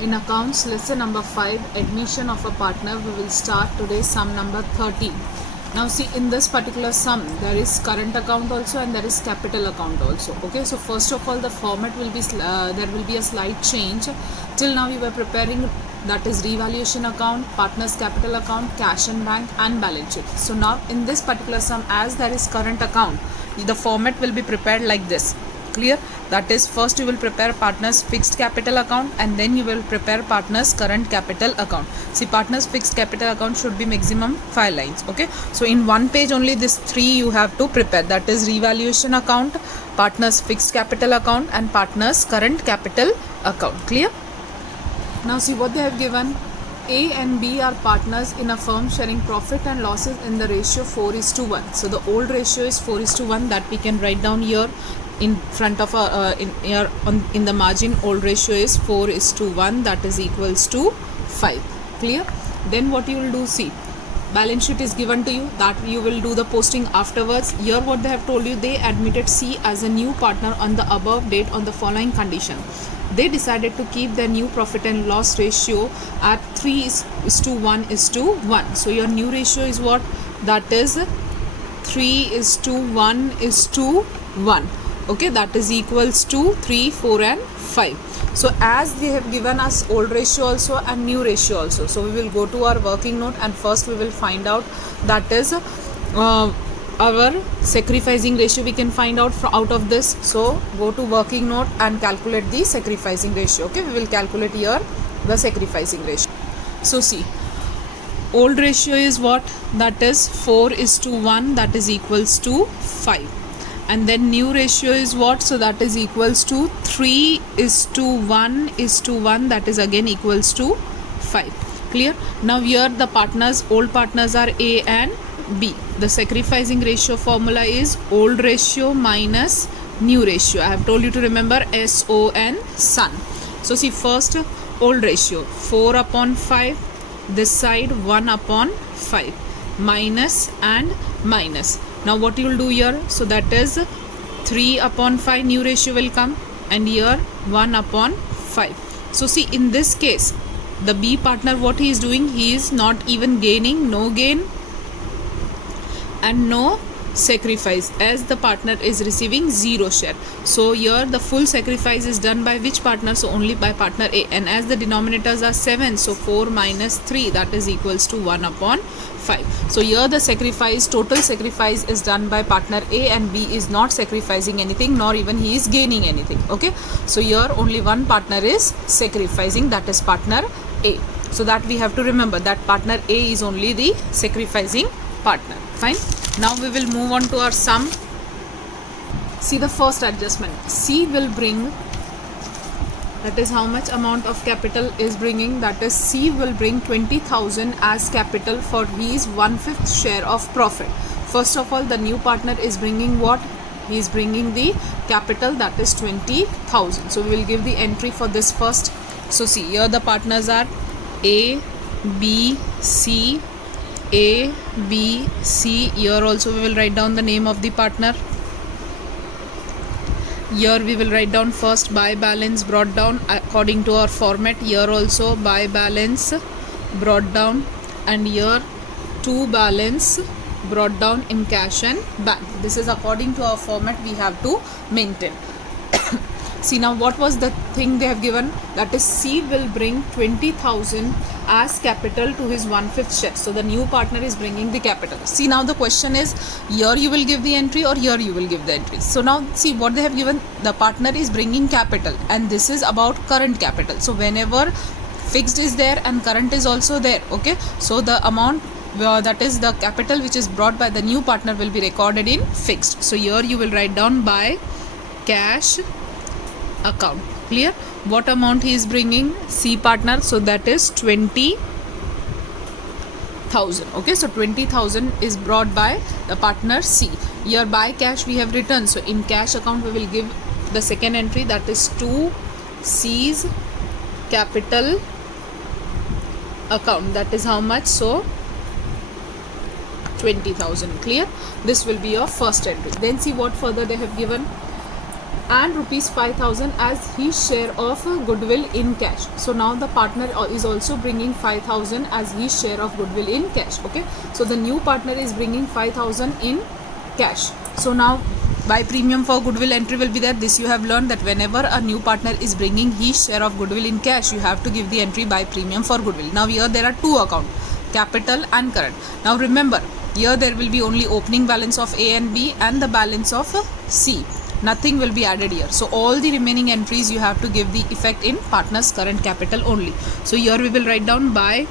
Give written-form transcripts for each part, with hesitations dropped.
In accounts lesson number 5, admission of a partner, we will start today sum number 13. Now see, in this particular sum there is current account also and there is capital account also. Okay, so first of all the format will be there will be a slight change. Till now we were preparing, that is revaluation account, partners capital account, cash and bank and balance sheet. So now in this particular sum, as there is current account, the format will be prepared like this. Clear? That is, first you will prepare partners fixed capital account and then you will prepare partners current capital account. See, partners fixed capital account should be maximum 5 lines. Okay, so in one page only this 3 you have to prepare, that is revaluation account, partners fixed capital account and partners current capital account. Clear? Now see what they have given. A and B are partners in a firm sharing profit and losses in the ratio 4:1. So the old ratio is 4:1, that we can write down here in front of in the margin. Old ratio is 4:1, that is equals to 5. Clear? Then what you will do, see, balance sheet is given to you, that you will do the posting afterwards. Here what they have told you, they admitted C as a new partner on the above date on the following condition. They decided to keep their new profit and loss ratio at 3:1:1. So your new ratio is what? That is 3:1:1. Okay, that is equals to 3, 4 and 5. So as they have given us old ratio also and new ratio also, so we will go to our working note and first we will find out, that is our sacrificing ratio we can find out of this. So go to working note and calculate the sacrificing ratio. Okay, we will calculate here the sacrificing ratio. So see, old ratio is what? That is 4:1, that is equals to 5. And then new ratio is what? So that is equals to 3:1:1, that is again equals to 5. Clear? Now here the partners, old partners are A and B. The sacrificing ratio formula is old ratio minus new ratio. I have told you to remember SON, son. So see, first old ratio 4/5, this side 1/5, minus and minus. Now what you will do here? So that is 3/5, new ratio will come, and here 1/5. So see, in this case the B partner, what he is doing, he is not even gaining, no gain and no sacrifice, as the partner is receiving 0 share. So here the full sacrifice is done by which partner? So only by partner A, and as the denominators are 7, so 4 minus 3, that is equals to 1/5. So here the sacrifice, total sacrifice is done by partner A and B is not sacrificing anything, nor even he is gaining anything. Okay, so here only one partner is sacrificing, that is partner A. So that we have to remember that partner A is only the sacrificing partner. Fine. Now we will move on to our sum. See the first adjustment. C will bring, that is how much amount of capital is bringing, that is C will bring 20,000 as capital for his 1/5 share of profit. First of all, the new partner is bringing what? He is bringing the capital, that is 20,000. So we will give the entry for this first. So see, here the partners are A, B, C, A, B, C. Here also we will write down the name of the partner. Here we will write down first by balance brought down according to our format. Here also by balance brought down, and here to balance brought down in cash and bank. This is according to our format we have to maintain. See, now what was the thing they have given? That is C will bring 20,000 as capital to his 1/5 share. So the new partner is bringing the capital. See, now the question is, here you will give the entry or here you will give the entry. So now see what they have given. The partner is bringing capital and this is about current capital. So whenever fixed is there and current is also there. Okay, so the amount that is the capital which is brought by the new partner will be recorded in fixed. So here you will write down by cash account. Clear? What amount he is bringing? C partner, so that is 20,000. Okay, so 20,000 is brought by the partner C. Here by cash we have written, so in cash account we will give the second entry, that is to C's capital account. That is how much? So 20,000. Clear? This will be your first entry. Then see what further they have given. and rupees 5,000 as his share of goodwill in cash. So now the partner is also bringing 5,000 as his share of goodwill in cash. Okay, so the new partner is bringing 5,000 in cash. So now by premium for goodwill entry will be there. This you have learned that whenever a new partner is bringing his share of goodwill in cash, you have to give the entry by premium for goodwill. Now here there are two accounts, capital and current. Now remember, here there will be only opening balance of A and B and the balance of C. Nothing will be added here. So all the remaining entries you have to give the effect in partner's current capital only. So here we will write down by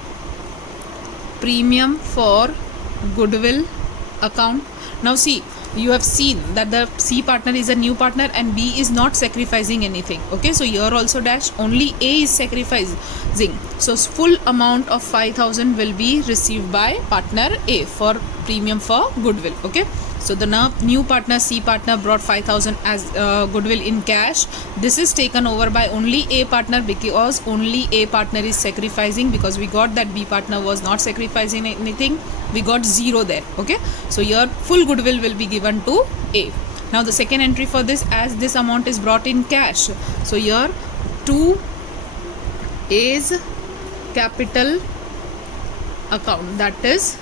premium for goodwill account. Now see, you have seen that the C partner is a new partner and B is not sacrificing anything. Okay, so here also dash, only A is sacrificing. So full amount of 5,000 will be received by partner A for premium for goodwill. Okay, so the new partner C partner brought 5,000 as goodwill in cash. This is taken over by only A partner because only A partner is sacrificing, because we got that B partner was not sacrificing anything. We got 0 there. Okay, so here full goodwill will be given to A. Now the second entry for this, as this amount is brought in cash, so here to A's capital account, that is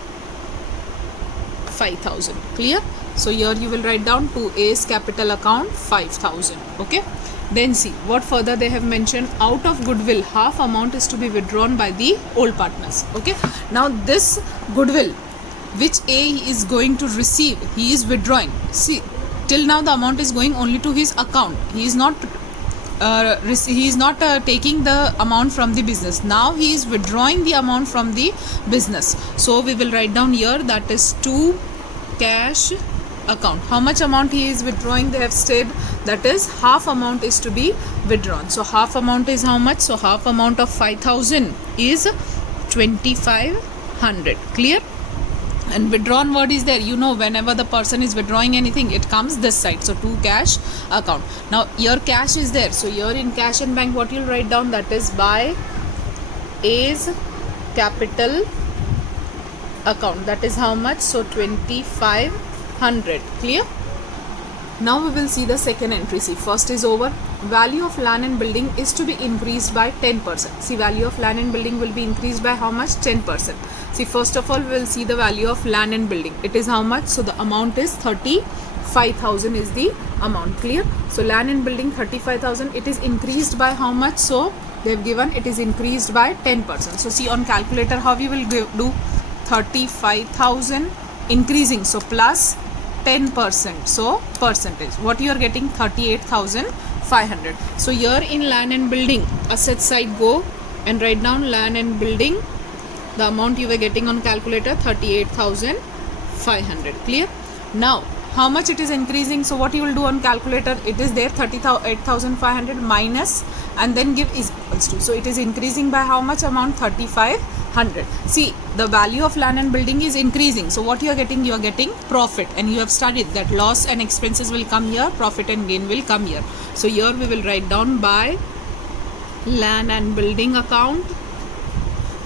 5,000. Clear? So here you will write down to A's capital account 5,000. Okay, then see what further they have mentioned. Out of goodwill, half amount is to be withdrawn by the old partners. Okay, now this goodwill which A is going to receive, he is withdrawing. See, till now the amount is going only to his account. He is not taking the amount from the business. Now he is withdrawing the amount from the business. So we will write down here, that is to cash account. How much amount he is withdrawing? They have said that is half amount is to be withdrawn. So half amount is how much? So half amount of 5,000 is 2,500. Clear? And withdrawn word is there. You know, whenever the person is withdrawing anything, it comes this side. So to cash account. Now here cash is there. So here in cash and bank, what you'll write down, that is by A's capital account. That is how much? So 2,500. Clear? Now we will see the second entry. See, first is over. Value of land and building is to be increased by 10%. See, value of land and building will be increased by how much? 10%. See, first of all, we will see the value of land and building. It is how much? So the amount is 35,000 is the amount. Clear? So land and building 35,000. It is increased by how much? So they have given it is increased by 10%. So see on calculator how we will do 35,000 increasing. So plus 10%. So percentage. What you are getting? 38,500. So here in land and building, asset side, go and write down land and building. The amount you were getting on calculator, 38,500. Clear? Now how much it is increasing? So what you will do on calculator, it is there 38,500 minus and then give is equals to. So it is increasing by how much amount? 3,500. See, the value of land and building is increasing. So what you are getting? You are getting profit, and you have studied that loss and expenses will come here, profit and gain will come here. So here we will write down by land and building account,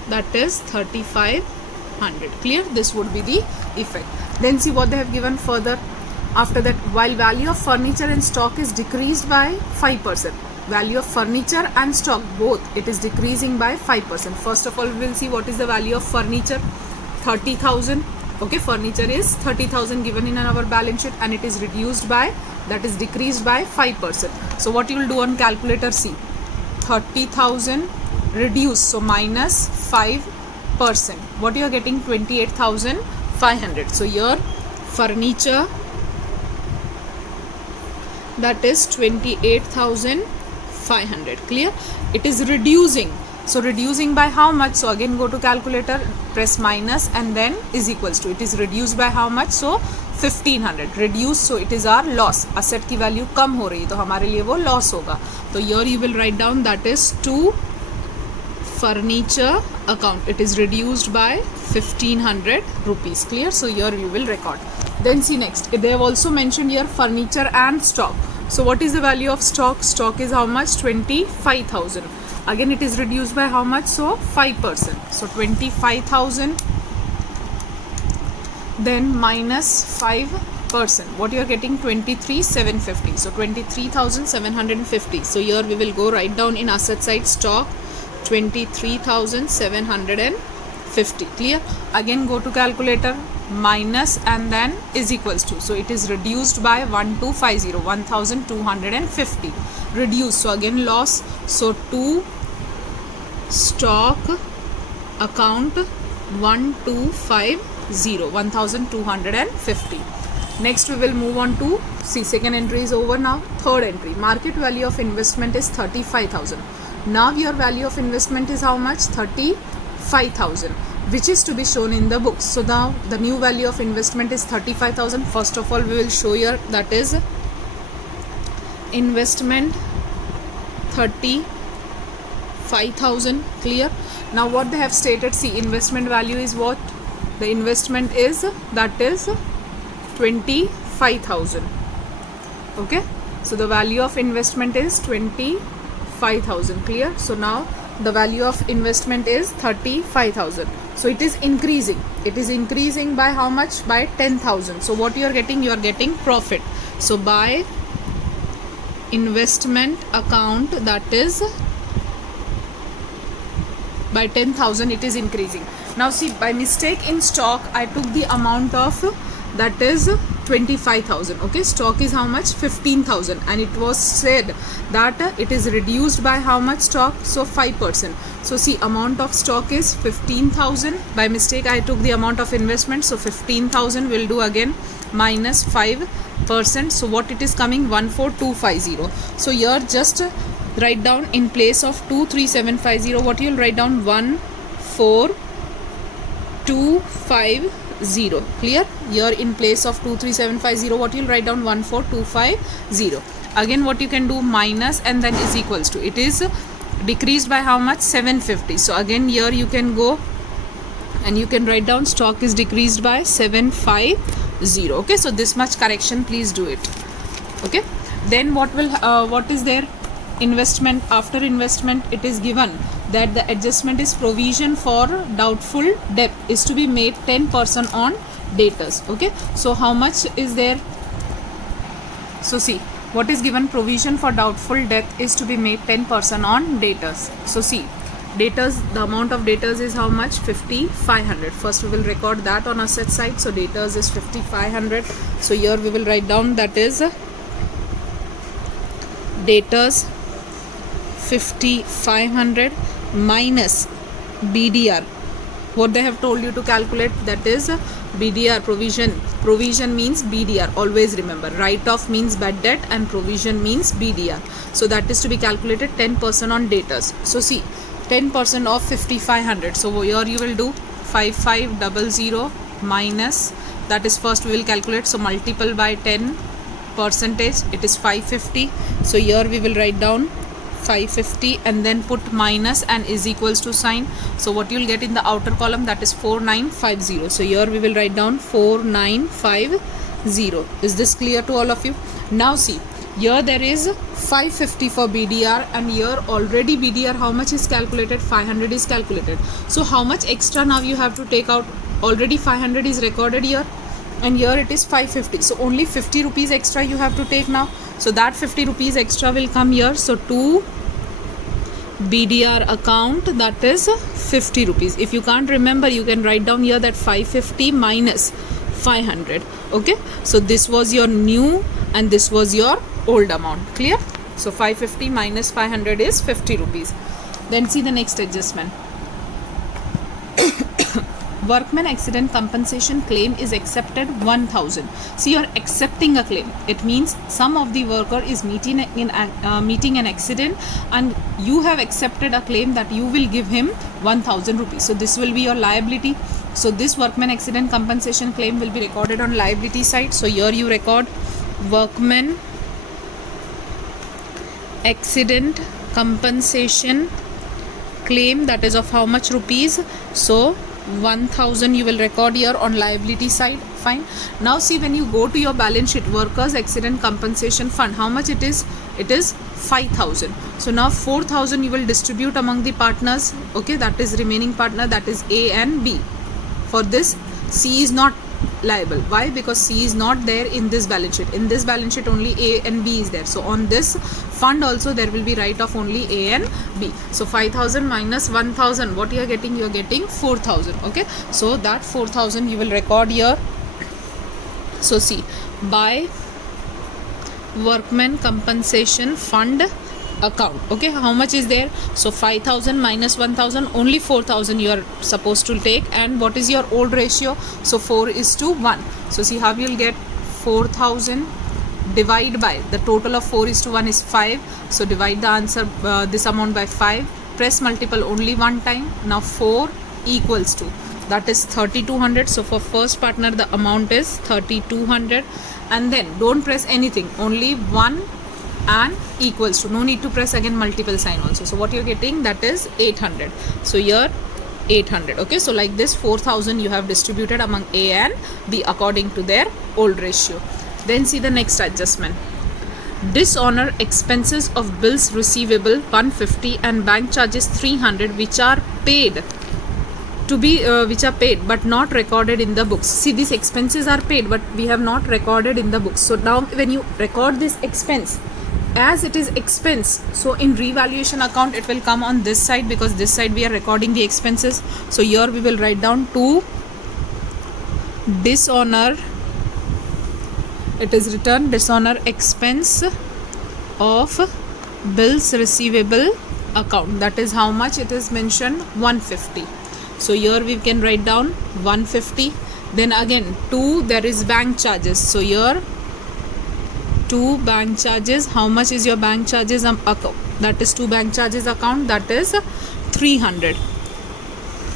that is 3,500. Clear? This would be the effect. Then see what they have given further. After that, while value of furniture and stock is decreased by 5%. Value of furniture and stock, both, it is decreasing by 5%. First of all, we will see what is the value of furniture. 30,000. Okay, furniture is 30,000 given in our balance sheet, and it is reduced by, that is decreased by 5%. So what you will do on calculator, see, 30,000 reduce, so minus 5%. What you are getting? 28,500. So here furniture, that is 28,500. Clear? It is reducing. So reducing by how much? So again go to calculator, press minus and then is equals to. It is reduced by how much? So 1,500. Reduce, so it is our loss. Asset की value कम हो रही है तो हमारे लिए वो loss होगा. तो here you will write down, that is to furniture account. It is reduced by 1,500 rupees. Clear? So here you will record. Then see next. They have also mentioned here furniture and stock. So what is the value of stock? Stock is how much? 25,000. Again it is reduced by how much? So 5%. So 25,000. Then minus 5%. percent. What you are getting? 23,750. So 23,750. So here we will go right down in asset side stock 23,750. Clear? Again go to calculator, minus and then is equals to. So it is reduced by 1250, 1250 reduced. So again loss. So to stock account 1250, 1250. Next we will move on to, see, second entry is over now. Third entry, market value of investment is 35,000. Now your value of investment is how much? 35,000, which is to be shown in the books. So now the new value of investment is 35,000. First of all we will show here, that is investment 35,000. Clear? Now what they have stated, see, investment value is what? The investment is, that is 25,000. Okay, so the value of investment is 25,000. Clear? So now the value of investment is 35,000. So it is increasing. It is increasing by how much? By 10,000. So what you are getting? You are getting profit. So by investment account, that is by 10,000 it is increasing. Now see, by mistake in stock I took the amount of, that is 25,000. Okay, stock is how much? 15,000, and it was said that it is reduced by how much stock? So 5%. So see, amount of stock is 15,000. By mistake I took the amount of investment, so 15,000 will do again minus 5%. So what it is coming? 14250. So here just write down in place of 23750, what you will write down? 14250. Clear? Here in place of 23750, what you will write down? 14250. Again what you can do? Minus and then is equals to. It is decreased by how much? 750. So again here you can go and you can write down stock is decreased by 750. Okay, so this much correction, please do it. Okay, then what will what is there? Investment. After investment it is given that the adjustment is provision for doubtful debt is to be made 10% on debtors. Okay, so how much is there? So see, what is given? Provision for doubtful debt is to be made 10% on debtors. So see, debtors, the amount of debtors is how much? 5,500. First we will record that on asset side. So debtors is 5,500. So here we will write down, that is debtors 5,500 minus BDR. What they have told you to calculate, that is BDR, provision. Provision means BDR. Always remember, write off means bad debt and provision means BDR. So that is to be calculated 10% on debtors. So see, 10% of 5,500. So here you will do 5500 minus, that is first we will calculate. So multiple by 10 percentage, it is 550. So here we will write down 550 and then put minus and is equals to sign. So what you will get in the outer column, that is 4950. So here we will write down 4950. Is this clear to all of you? Now see, here there is 550 for BDR and here already BDR how much is calculated? 500 is calculated. So how much extra now you have to take out? Already 500 is recorded here and here it is 550. So only 50 rupees extra you have to take now. So that 50 rupees extra will come here. So to BDR account, that is 50 rupees. If you can't remember, you can write down here that 550 minus 500. Okay, so this was your new and this was your old amount. Clear? So 550 minus 500 is 50 rupees. Then see the next adjustment. Workman accident compensation claim is accepted 1,000. See, you are accepting a claim. It means some of the worker is meeting an accident and you have accepted a claim that you will give him 1,000 rupees. So this will be your liability. So this workman accident compensation claim will be recorded on liability side. So here you record workman accident compensation claim, that is of how much rupees? So 1,000 you will record here on liability side. Fine. Now see, when you go to your balance sheet, workers accident compensation fund, how much it is? It is 5,000. So now 4,000 you will distribute among the partners. Okay, that is remaining partner, that is A and B. For this, C is not liable. Why? Because C is not there in this balance sheet. In this balance sheet only A and B is there. So on this fund also there will be write off only A and B. So 5,000 minus 1,000, what you are getting? You are getting 4,000. Okay, so that 4,000 you will record here. So see, by workman compensation fund account. Okay, how much is there? So 5,000 minus 1,000, only 4,000 you are supposed to take. And what is your old ratio? So 4:1. So see how you will get 4,000 divide by the total of 4:1 is 5. So divide the answer this amount by 5. Press multiple only one time. Now 4 equals to, that is 3,200. So for first partner the amount is 3,200. And then don't press anything, only 1 and equals to, no need to press again multiple sign also. So what you're getting, that is 800. So here 800. Okay, so like this 4,000 you have distributed among A and B according to their old ratio. Then see the next adjustment. Dishonor expenses of bills receivable 150 and bank charges 300 which are paid to be which are paid but not recorded in the books. See, these expenses are paid but we have not recorded in the books. So now when you record this expense, as it is expense, so in revaluation account it will come on this side, because this side we are recording the expenses. So here we will write down to dishonor, it is written dishonor expense of bills receivable account. That is how much it is mentioned, 150. So here we can write down 150. Then again 2, there is bank charges. So here 2 bank charges. How much is your bank charges account? That is 2 bank charges account, that is 300.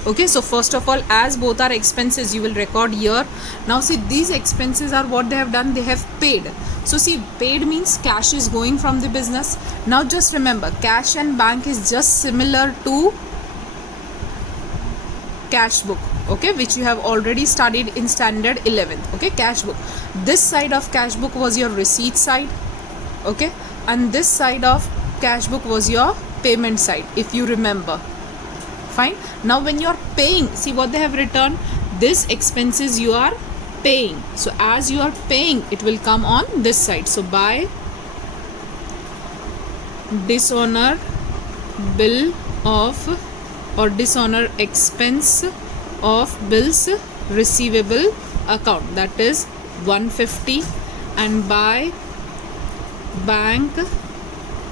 Okay, so first of all, as both are expenses, you will record here. Now see, these expenses are what they have done, they have paid. So see, paid means cash is going from the business. Now just remember, cash and bank is just similar to cash book, okay, which you have already studied in standard 11. Okay, cash book, this side of cash book was your receipt side, okay, and this side of cash book was your payment side, if you remember. Fine. Now when you are paying, see what they have written, this expenses you are paying. So as you are paying, it will come on this side. So by dishonor bill of or dishonor expense of bills receivable account, that is 150, and by bank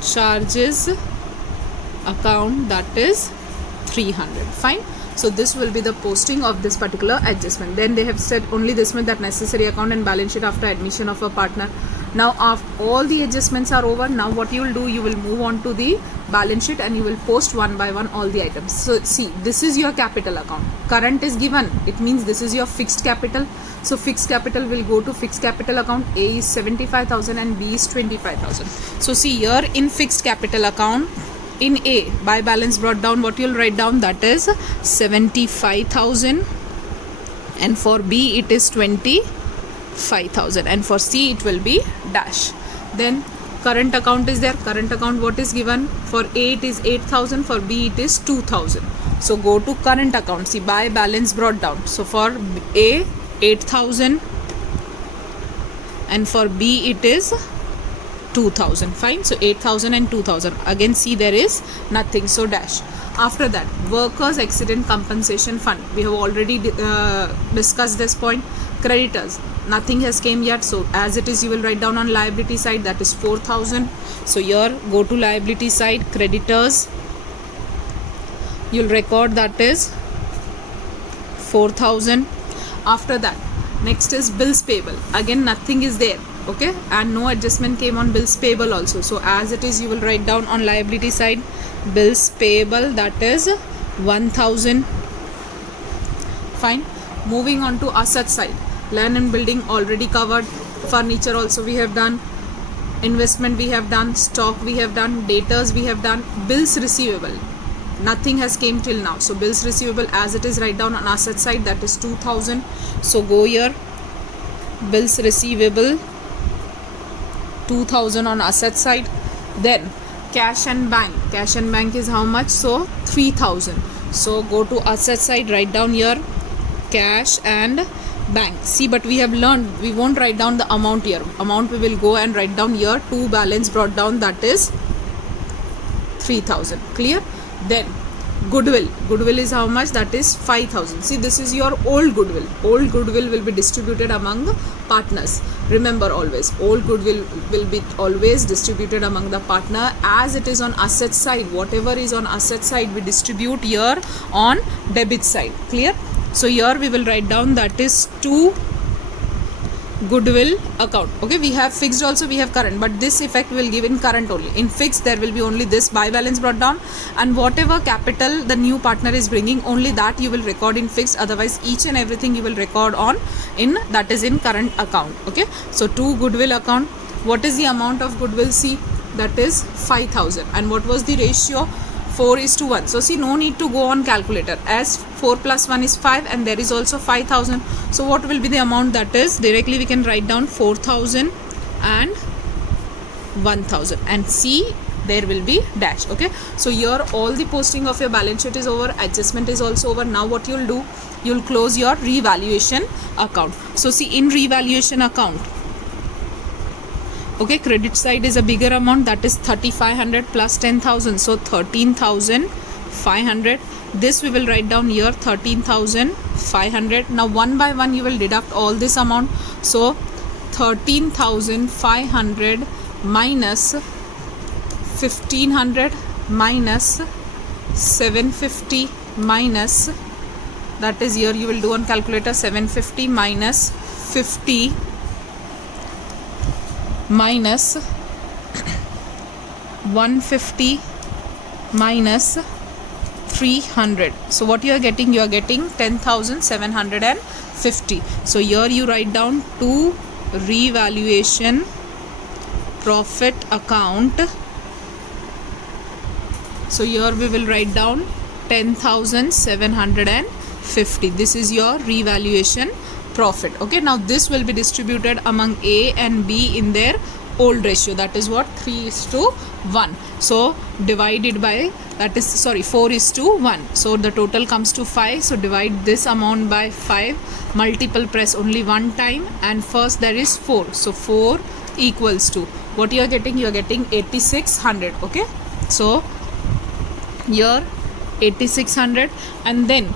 charges account, that is 300. Fine. So this will be the posting of this particular adjustment. Then they have said only this much, that necessary account and balance sheet after admission of a partner. Now after all the adjustments are over, now what you will do, you will move on to the balance sheet and you will post one by one all the items. So see, this is your capital account. Current is given, it means this is your fixed capital. So fixed capital will go to fixed capital account. A is 75,000 and B is 25,000. So see here in fixed capital account, in A, by balance brought down, what you will write down, that is 75,000, and for B it is 25,000, and for C it will be dash. Then current account is there. Current account, what is given? For A it is 8,000, for B it is 2,000. So go to current account. See, by balance brought down. So for A 8,000 and for B it is 2,000. Fine. So 8,000 and 2,000. Again see, there is nothing, so dash. After that, workers accident compensation fund, we have already discussed this point. Creditors, nothing has came yet, so as it is you will write down on liability side, that is 4,000. So here go to liability side, creditors, you'll record that is 4,000. After that, next is bills payable. Again nothing is there, okay, and no adjustment came on bills payable also. So as it is you will write down on liability side bills payable, that is 1,000. Fine. Moving on to asset side, land and building already covered, furniture also we have done, investment we have done, stock we have done, debtors we have done, bills receivable nothing has came till now. So bills receivable as it is write down on asset side, that is 2,000. So go here, bills receivable 2,000 on asset side. Then cash and bank, cash and bank is how much? So 3,000. So go to asset side, write down here cash and bank. See, but we have learned we won't write down the amount here. Amount we will go and write down here. 2 balance brought down, that is 3000. Clear? Then goodwill. Goodwill is how much? That is 5000. See, this is your old goodwill. Old goodwill will be distributed among the partners. Remember always, old goodwill will be always distributed among the partner as it is on asset side. Whatever is on asset side we distribute here on debit side. Clear? So here we will write down that is 2 goodwill account. Okay, we have fixed also, we have current, but this effect will give in current only. In fixed there will be only this buy balance brought down, and whatever capital the new partner is bringing, only that you will record in fixed. Otherwise each and everything you will record on in, that is in current account. Okay, so 2 goodwill account. What is the amount of goodwill? See, that is 5000. And what was the ratio? 4:1. So see, no need to go on calculator, as 4 plus 1 is 5, and there is also 5000. So what will be the amount? That is, directly we can write down 4000 and 1000, and see, there will be dash. Okay, so here all the posting of your balance sheet is over, adjustment is also over. Now what you'll do, you'll close your revaluation account. So see, in revaluation account, okay, credit side is a bigger amount, that is 3500 plus 10,000, so 13,500. This we will write down here, 13,500. Now one by one you will deduct all this amount. So 13,500 minus 1500 minus 750 minus, that is, here you will do on calculator, 750 minus 50 minus 150 minus 300. So what you are getting? You are getting 10,750. So here you write down to revaluation profit account. So here we will write down 10,750. This is your revaluation profit. Okay, now this will be distributed among A and B in their old ratio, that is what, 3:1. So divided by, that is, sorry, 4:1. So the total comes to 5. So divide this amount by 5, multiple press only one time, and first there is 4. So 4 equals to, what you are getting? You are getting 8600. Okay, so here 8600, and then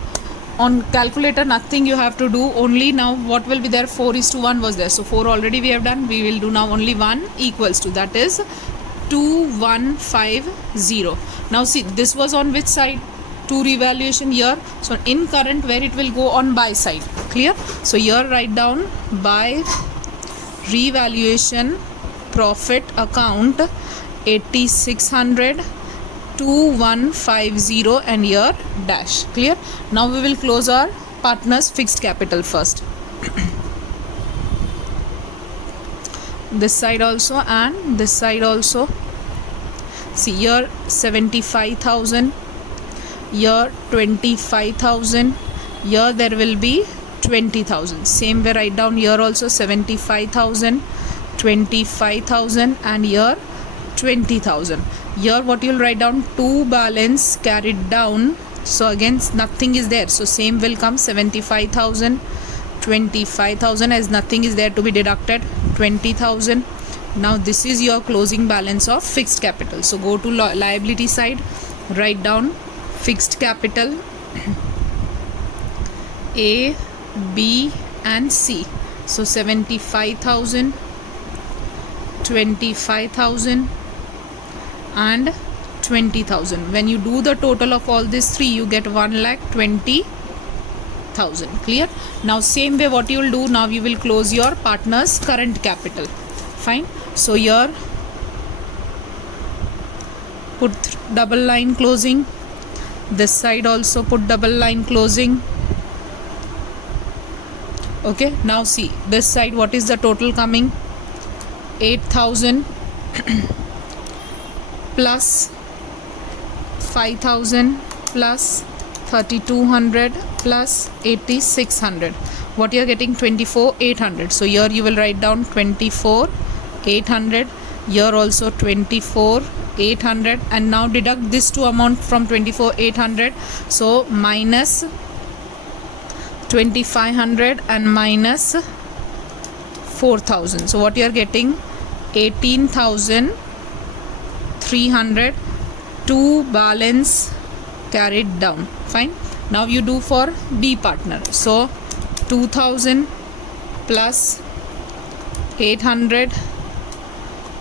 on calculator nothing you have to do, only now what will be there? 4:1 was there, so 4 already we have done. We will do now only 1 equals to, that is 2150. Now see, this was on which side? To revaluation here. So in current, where it will go? On buy side. Clear? So here write down buy revaluation profit account 8600 2150, and here dash. Clear? Now we will close our partners fixed capital first. This side also and this side also. See, here 75,000, here 25,000, here there will be 20,000. Same way write down here also 75,000, 25,000, and here 20,000. Here what you will write down? 2 balance carried down. So again nothing is there. So same will come, 75,000, 25,000, as nothing is there to be deducted, 20,000. Now this is your closing balance of fixed capital. So go to liability side, write down fixed capital A, B and C. So 75,000, 25,000 and 20,000. When you do the total of all these three, you get 1,20,000. Clear? Now same way what you will do, now you will close your partner's current capital. Fine. So here put double line closing. This side also put double line closing. Okay, now see this side, what is the total coming? 8,000 plus 5,000 plus 3,200 plus 8,600. What you are getting? 24,800. So here you will write down 24,800. Here also 24,800, and now deduct this two amount from 24,800. So minus 2500 and minus 4000. So what you are getting? 18,300 to balance carried down. Fine. Now you do for B partner. So 2000 plus 800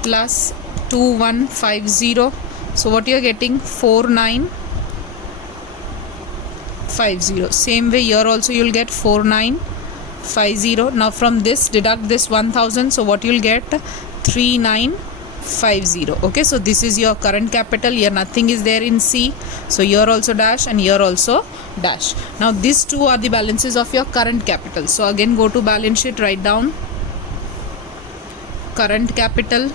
plus 2150. So what you are getting? 4950. Same way here also you will get 4950. Now from this deduct this 1000. So what you will get? 3950. Okay, so this is your current capital. Here nothing is there in C, so here also dash and here also dash. Now these two are the balances of your current capital. So again go to balance sheet, write down current capital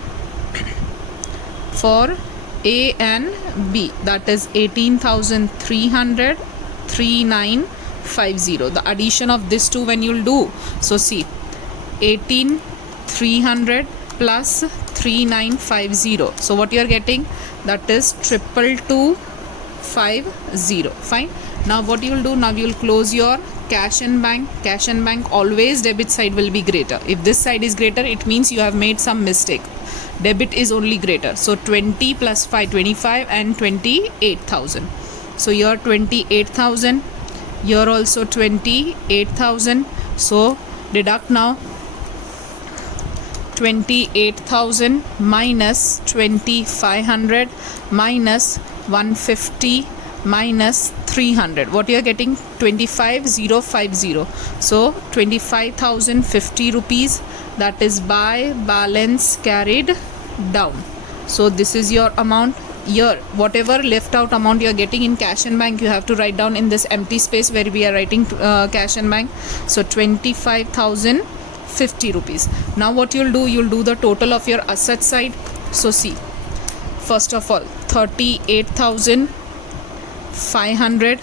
for A and B, that is 18,300, 3950. The addition of this two when you'll do, so see 18,300 plus 3950. So what you are getting? That is 22250. Fine. Now what you will do? Now you will close your cash and bank. Cash and bank, always debit side will be greater. If this side is greater, it means you have made some mistake. Debit is only greater. So 20 plus 5, 25 and 28,000. So here 28,000. Here also 28,000. So deduct now 28,000 minus 2,500 minus 150 minus 300. What you are getting? 25,050. So 25,050 rupees. That is by balance carried down. So this is your amount. Here whatever left out amount you are getting in cash and bank, you have to write down in this empty space where we are writing cash and bank. So 25,050 rupees. Now what you'll do? You'll do the total of your asset side. So see, first of all 38,500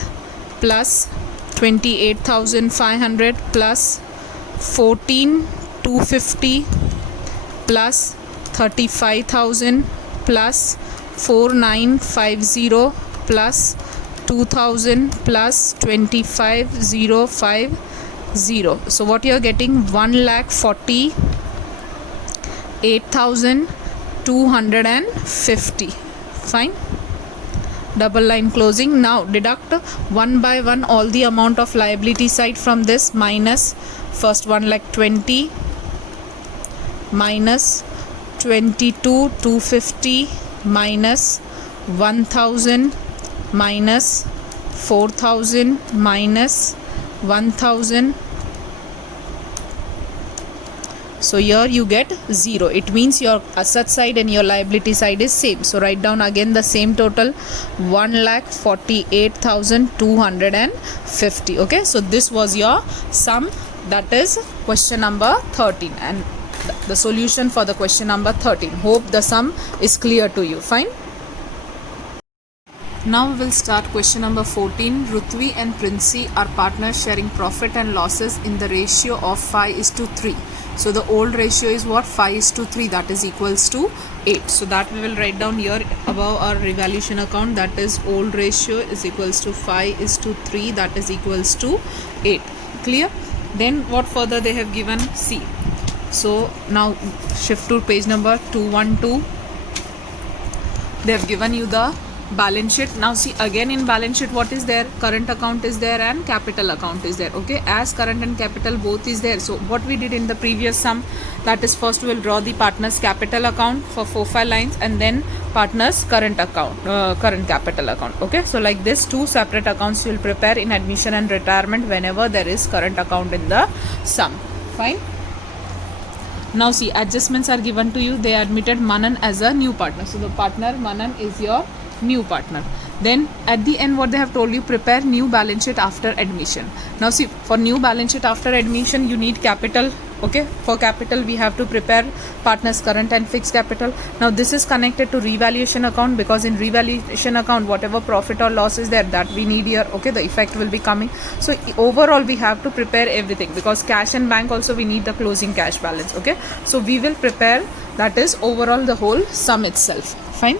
plus 28,500 plus 14,250 plus 35,000 plus 4950 plus 2,000 plus 25,050. So what you are getting? 1,48,250. Fine. Double line closing. Now deduct one by one all the amount of liability side from this. Minus first 1,20,000 minus 22,250 minus 1,000 minus 4,000 minus 1,000. So here you get 0. It means your asset side and your liability side is same. So write down again the same total, 1,48,250. Okay, so this was your sum. That is question number 13 and the solution for the question number 13. Hope the sum is clear to you. Fine. Now we will start question number 14. Rutvi and Princey are partners sharing profit and losses in the ratio of 5:3. So the old ratio is what? 5:3. That is equals to 8. So that we will write down here above our revaluation account. That is old ratio is equals to 5:3. That is equals to 8. Clear? Then what further they have given? See. So now shift to page number 212. They have given you the balance sheet. Now see, again in balance sheet what is there? Current account is there and capital account is there. Okay, as current and capital both is there. So what we did in the previous sum, that is first we will draw the partners capital account for 4-5 lines and then partners current account, current capital account. Okay, so like this two separate accounts you will prepare in admission and retirement whenever there is current account in the sum. Fine. Now see, adjustments are given to you. They admitted Manan as a new partner. So the partner Manan is your new partner. Then at the end what they have told you, prepare new balance sheet after admission. Now see, for new balance sheet after admission you need capital. Okay, for capital we have to prepare partners current and fixed capital. Now this is connected to revaluation account because in revaluation account whatever profit or loss is there, that we need here. Okay, the effect will be coming. So overall we have to prepare everything because cash and bank also we need the closing cash balance. Okay, so we will prepare, that is overall the whole sum itself. Fine.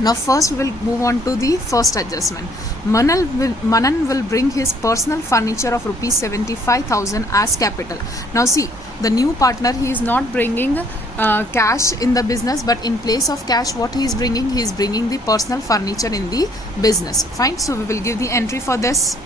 Now first we will move on to the first adjustment. Manan will bring his personal furniture of rupees 75,000 as capital. Now see, the new partner, he is not bringing cash in the business, but in place of cash what he is bringing? He is bringing the personal furniture in the business. Fine. So we will give the entry for this.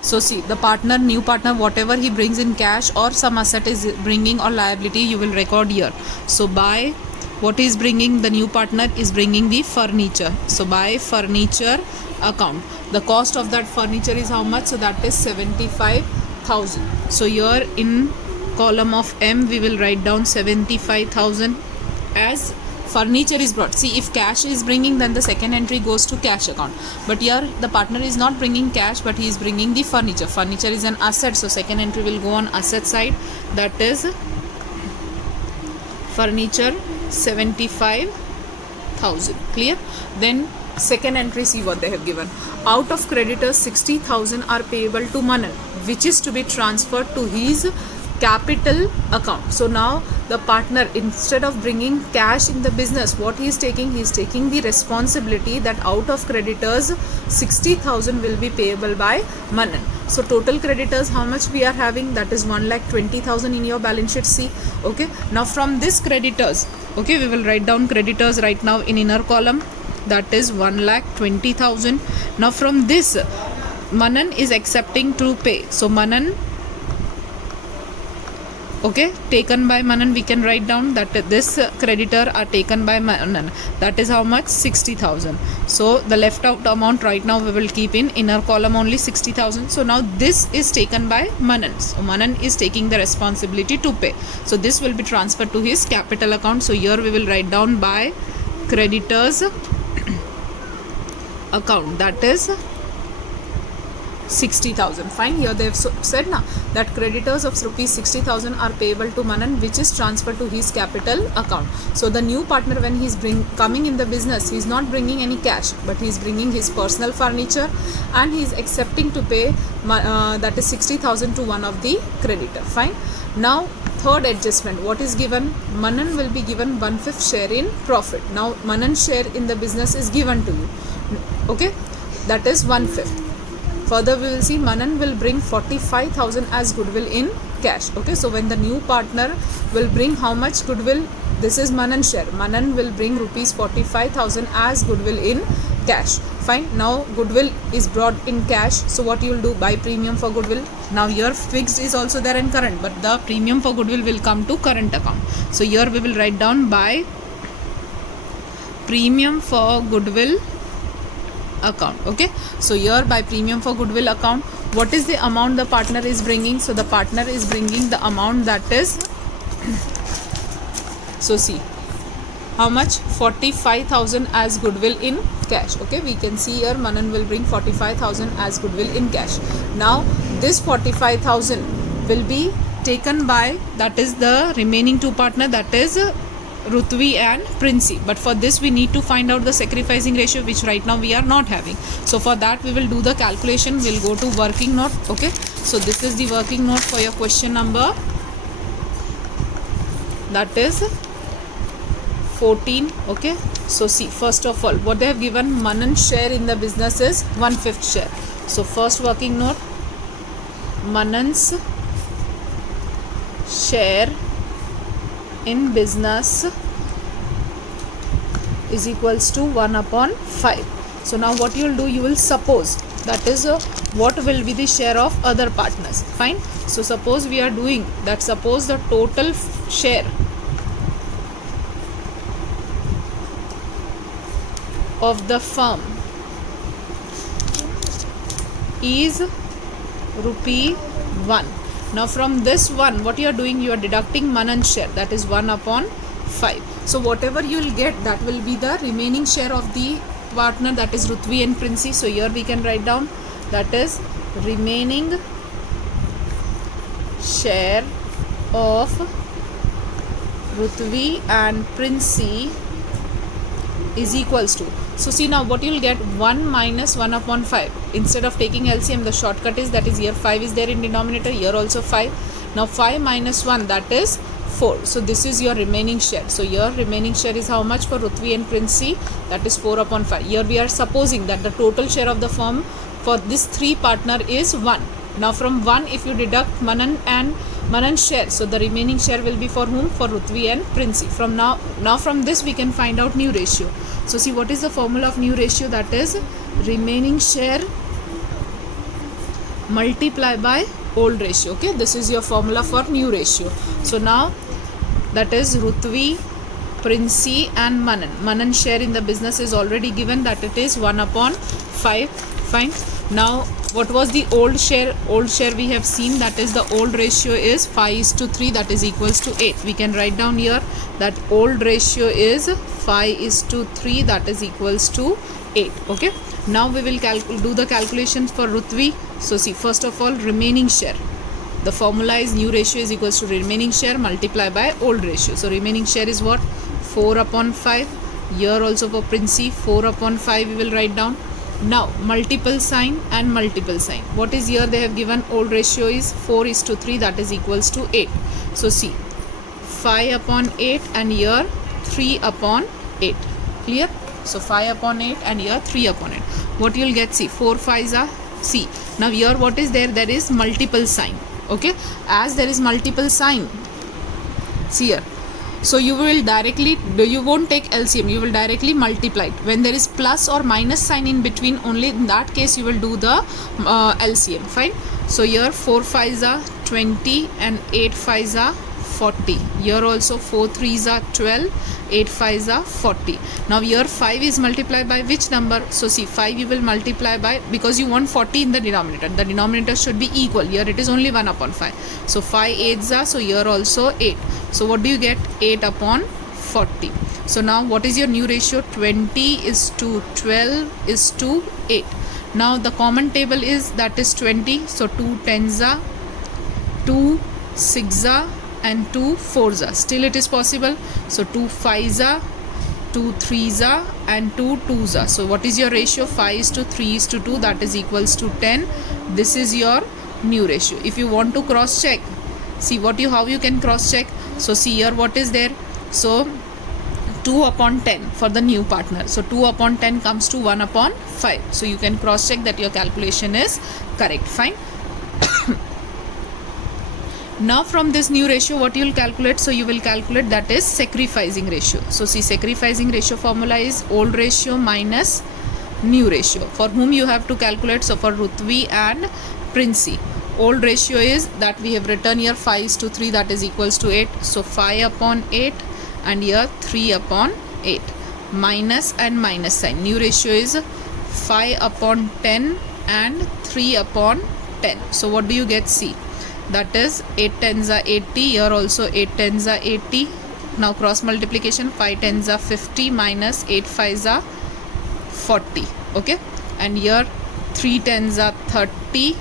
So see, the partner, new partner, whatever he brings in cash or some asset is bringing or liability, you will record here. So by what is bringing, the new partner is bringing the furniture. So by furniture account, the cost of that furniture is how much? So that is 75,000. So here in column of M we will write down 75,000 as furniture is brought. See, if cash is bringing, then the second entry goes to cash account. But here the partner is not bringing cash, but he is bringing the furniture. Furniture is an asset, so second entry will go on asset side. That is furniture 75,000. Clear? Then second entry, see what they have given. Out of creditors, 60,000 are payable to Manan, which is to be transferred to his capital account. So now the partner, instead of bringing cash in the business, what he is taking? He is taking the responsibility that out of creditors 60,000 will be payable by Manan. So total creditors, how much we are having? That is 1,20,000 in your balance sheet. See, okay. Now from this creditors, okay, we will write down creditors right now in inner column. That is 1,20,000. Now from this, Manan is accepting to pay. So Manan, okay, taken by Manan, we can write down that this creditor are taken by Manan. That is how much? 60,000. So the left out amount right now we will keep in inner column only 60,000. So now this is taken by Manan. So Manan is taking the responsibility to pay. So this will be transferred to his capital account. So here we will write down by creditors account. That is 60,000. Fine. Here they have said now that creditors of rupees 60,000 are payable to Manan, which is transferred to his capital account. So the new partner, when he is coming in the business, he is not bringing any cash, but he is bringing his personal furniture, and he is accepting to pay that is 60,000 to one of the creditor. Fine. Now third adjustment, what is given? Manan will be given 1/5 share in profit. Now Manan's share in the business is given to you. Okay, that is 1/5. Further we will see Manan will bring 45,000 as goodwill in cash. Okay, so when the new partner will bring how much goodwill? This is Manan's share. Manan will bring rupees 45,000 as goodwill in cash. Fine. Now goodwill is brought in cash. So what you will do? Buy premium for goodwill. Now here fixed is also there in current, but the premium for goodwill will come to current account. So here we will write down buy premium for goodwill account. Okay, so here by premium for goodwill account, what is the amount the partner is bringing? So the partner is bringing the amount that is so see how much? 45,000 as goodwill in cash. Okay, we can see here Manan will bring 45,000 as goodwill in cash. Now this 45,000 will be taken by, that is the remaining two partner, that is Rutvi and Princey. But for this we need to find out the sacrificing ratio, which right now we are not having. So for that we will do the calculation. We'll go to working note. Okay, so this is the working note for your question number, that is 14. Okay, so see, first of all what they have given, Manan's share in the business is 1/5 share. So first working note, Manan's share in business is equals to 1/5. So now what you will do, you will suppose, that is what will be the share of other partners. Fine. So suppose we are doing that, suppose the total share of the firm is ₹1. Now from this one, what you are doing, you are deducting Manan's share, that is 1/5. So whatever you will get, that will be the remaining share of the partner, that is Rutvi and Princey. So here we can write down, that is remaining share of Rutvi and Princey is equals to, so see now what you will get, 1 minus 1/5. Instead of taking LCM, the shortcut is, that is here 5 is there in denominator, here also 5. Now 5 minus 1, that is 4. So this is your remaining share. So your remaining share is how much for Rutvi and Prince C? That is 4 upon 5. Here we are supposing that the total share of the firm for this 3 partner is 1. Now from 1, if you deduct Manan's share, so the remaining share will be for whom? For Rutvi and Prince C. From now from this we can find out new ratio. So see, what is the formula of new ratio? That is remaining share multiply by old ratio. Okay, this is your formula for new ratio. So now that is Rutvi, Prince C and Manan share in the business is already given, that it is 1 upon 5. Fine. Now what was the old share? Old share we have seen, that is the old ratio is 5:3, that is equals to 8. We can write down here that old ratio is 5:3, that is equals to 8. Okay, now we will do the calculations for Rutvi. So see, first of all, remaining share, the formula is new ratio is equals to remaining share multiply by old ratio. So remaining share is what? 4 upon 5. Here also for Prince C, 4 upon 5 we will write down. Now multiple sign and multiple sign. What is here? They have given old ratio is 4:3, that is equals to 8. So see, 5 upon 8 and here 3 upon 8. Clear? So 5 upon 8 and here 3 upon 8. What you will get? See, 4 5s are C. Now here what is there? There is multiple sign. Okay, as there is multiple sign, see here, so you will directly, you won't take LCM, you will directly multiply it. When there is plus or minus sign in between, only in that case you will do the LCM. Fine. So here 4 5s are 20 and 8 5s are 40. Here also 4 3s are 12, 8 5s are 40. Now here 5 is multiplied by which number? So see, 5 you will multiply by, because you want 40 in the denominator. The denominator should be equal. Here it is only 1 upon 5. So 5 8s are, so here also 8. So what do you get? 8 upon 40. So now what is your new ratio? 20:12:8. Now the common table is, that is 20. So 2 10s are, 2 6s are and 2 4s are. Still it is possible. So 2 5s are, 2 3s are and 2 2s are. So what is your ratio? 5:3:2, that is equals to 10. This is your new ratio. If you want to cross check, see how you can cross check. So see here what is there. So 2 upon 10 for the new partner. So 2 upon 10 comes to 1 upon 5. So you can cross check that your calculation is correct. Fine. Now from this new ratio, what you will calculate? So you will calculate, that is sacrificing ratio. So see, sacrificing ratio formula is old ratio minus new ratio. For whom you have to calculate? So for Rutvi and Prince C, old ratio is that we have written here 5:3, that is equals to 8. So 5 upon 8 and here 3 upon 8. Minus and minus sign. New ratio is 5 upon 10 and 3 upon 10. So what do you get? C. That is 8 10s are 80. Here also 8 10s are 80. Now cross multiplication, 5 10s are 50 minus 8 5s are 40. Okay, and here 3 10s are 30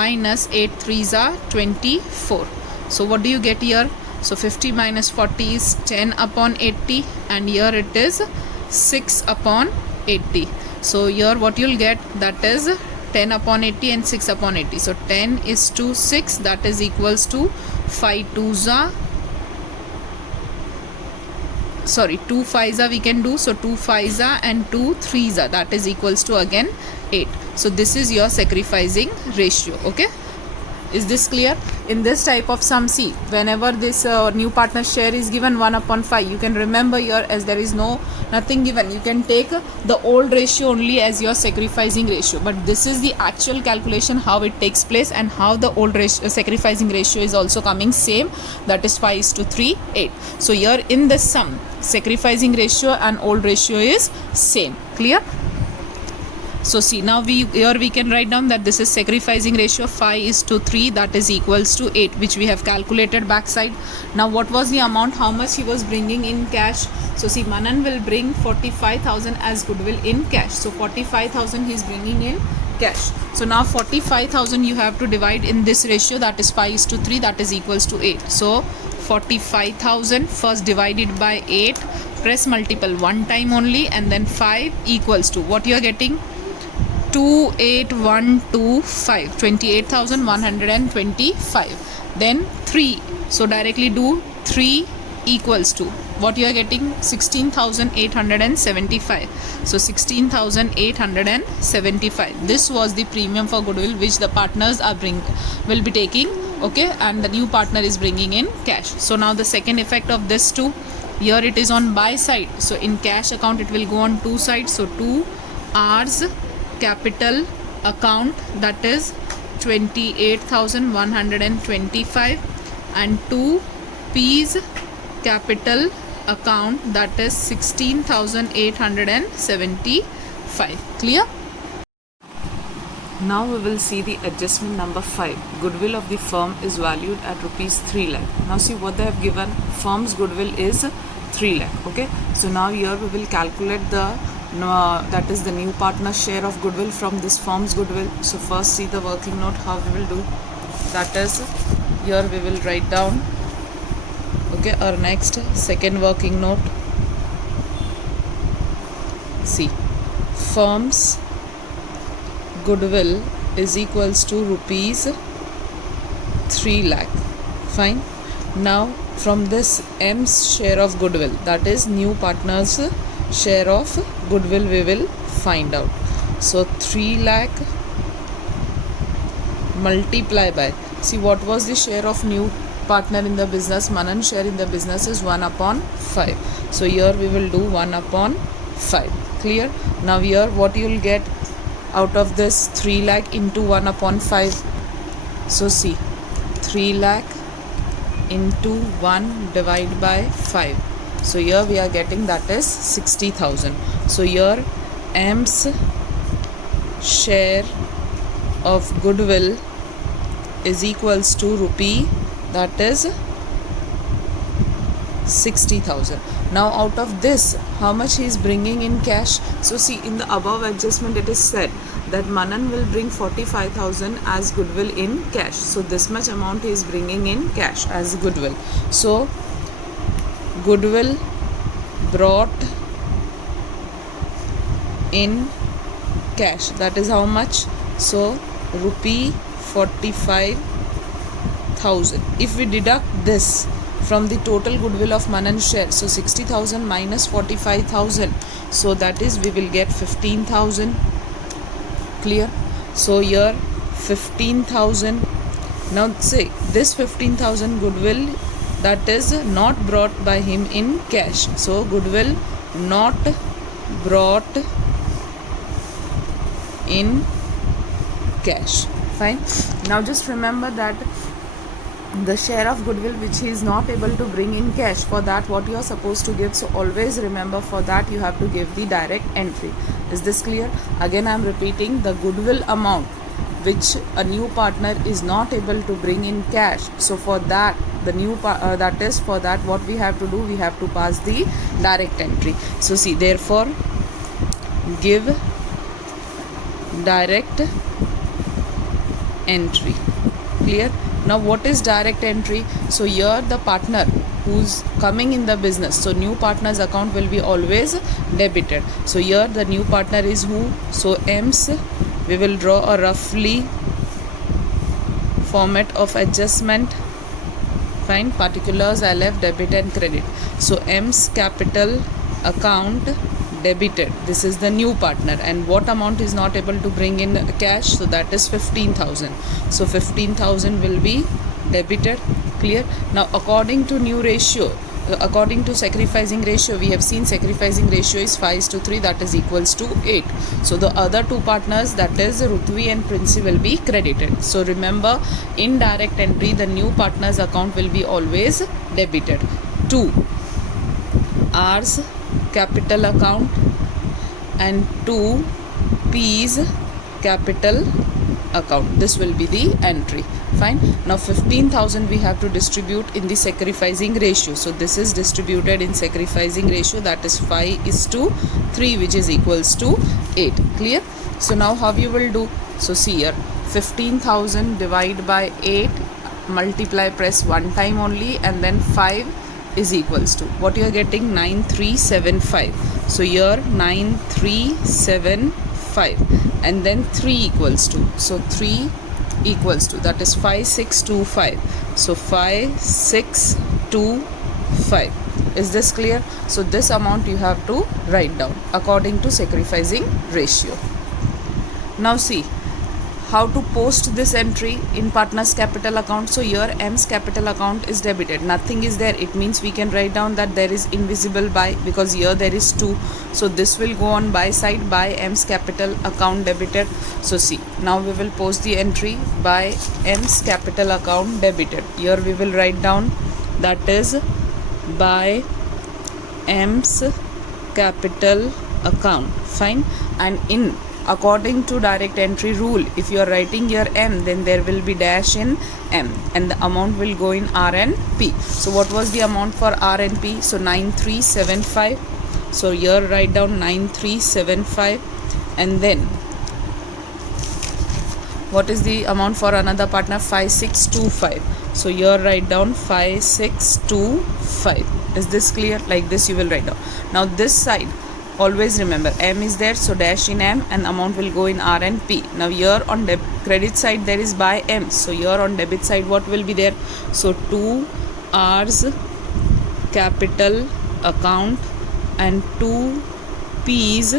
minus 8 3s are 24. So what do you get here? So 50 minus 40 is 10 upon 80 and here it is 6 upon 80. So here what you'll get? That is 10 upon 80 and 6 upon 80. So 10 is to 6, that is equals to 5 2s are, sorry, 2 5s are we can do. So 2 5s are and 2 3s are, that is equals to again 8. So this is your sacrificing ratio. Okay, is this clear? In this type of sum, see, whenever this new partner share is given 1 upon 5, you can remember here, as there is nothing given, you can take the old ratio only as your sacrificing ratio. But this is the actual calculation, how it takes place, and how the old ratio, sacrificing ratio is also coming same, that is 5:3 8. So here in this sum, sacrificing ratio and old ratio is same. Clear? So see, now here we can write down that this is sacrificing ratio 5:3, that is equals to 8, which we have calculated backside. Now what was the amount, how much he was bringing in cash? So see, Manan will bring 45,000 as goodwill in cash. So 45,000 he is bringing in cash. So now 45,000 you have to divide in this ratio, that is 5:3, that is equals to 8. So 45,000 first divided by 8, press multiple one time only, and then 5 equals to what you are getting? 28125, 28,125. Then 3 So directly do 3 equals to what you are getting, 16,875. So 16,875. This was the premium for goodwill which the partners will be taking, okay, and the new partner is bringing in cash. So now the second effect of this too, here it is on buy side. So in cash account it will go on 2 sides. So 2 R's capital account, that is 28,125, and 2 P's capital account, that is 16,875. Clear? Now we will see the adjustment number 5. Goodwill of the firm is valued at rupees 3 lakh. Now see what they have given. Firm's goodwill is 3 lakh. Okay. So now here we will calculate the that is the new partner's share of goodwill from this firm's goodwill. So first see the working note how we will do. That is, here we will write down, okay, our next second working note. See, firm's goodwill is equals to rupees 3 lakh. Fine. Now from this M's share of goodwill, that is new partner's share of goodwill, we will find out. So 3 lakh multiply by, see what was the share of new partner in the business. Manan's share in the business is 1/5. So here we will do 1/5. Clear? Now here what you will get out of this 3 lakh into 1/5. So see, 3 lakh into 1 divided by 5. So here we are getting, that is 60,000. So here M's share of goodwill is equals to rupee, that is 60,000. Now out of this, how much he is bringing in cash? So see, in the above adjustment it is said that Manan will bring 45,000 as goodwill in cash. So this much amount he is bringing in cash as goodwill. So goodwill brought in cash, that is how much? So rupee 45,000. If we deduct this from the total goodwill of Manan's share, so 60,000 minus 45,000, so that is we will get 15,000. Clear? So here 15,000. Now say this 15,000 goodwill, that is not brought by him in cash. So goodwill not brought in cash. Fine. Now just remember that the share of goodwill which he is not able to bring in cash, for that what you are supposed to give. So always remember, for that you have to give the direct entry. Is this clear? Again I am repeating, the goodwill amount which a new partner is not able to bring in cash. So for that, the new that is, for that what we have to do, we have to pass the direct entry. So see, therefore give direct entry. Clear? Now what is direct entry? So here the partner who's coming in the business, so new partner's account will be always debited. So here the new partner is who? So M's, we will draw a roughly format of adjustment. Fine. Particulars I left debit and credit. So M's capital account debited, this is the new partner, and what amount is not able to bring in cash? So that is 15,000. So 15,000 will be debited. Clear? Now according to new ratio, according to sacrificing ratio, we have seen sacrificing ratio is 5:3, that is equals to 8. So the other two partners, that is Rutvi and Princy, will be credited. So remember, in direct entry the new partner's account will be always debited. 2 R's capital account and 2 P's capital account. This will be the entry. Fine. Now 15,000 we have to distribute in the sacrificing ratio. So this is distributed in sacrificing ratio, that is 5:3, which is equals to 8. Clear? So now how you will do? So see here, 15,000 divide by 8, multiply, press one time only, and then 5 is equals to what you are getting, 9375. So here 9375, and then 3 equals to, so 3 equals to, that is 5625. So 5625. Is this clear? So this amount you have to write down according to sacrificing ratio. Now see how to post this entry in partner's capital account. So here M's capital account is debited, nothing is there. It means we can write down that there is invisible by, because here there is 2. So this will go on by side, by M's capital account debited. So see, now we will post the entry by M's capital account debited. Here we will write down that is by M's capital account. Fine. And in according to direct entry rule, if you are writing here M, then there will be dash in M and the amount will go in R and P. So what was the amount for R and P? So 9375. So here write down 9375. And then what is the amount for another partner? 5625. So here write down 5625. Is this clear? Like this you will write down. Now this side, always remember M is there, so dash in M and amount will go in R and P. Now here on credit side there is by M, so here on debit side what will be there? So 2 R's capital account and 2 P's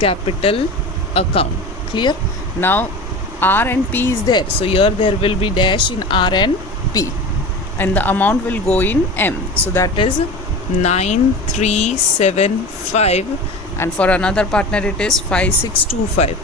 capital account. Clear? Now R and P is there, so here there will be dash in R and P and the amount will go in M, so that is 9375. And for another partner it is 5625.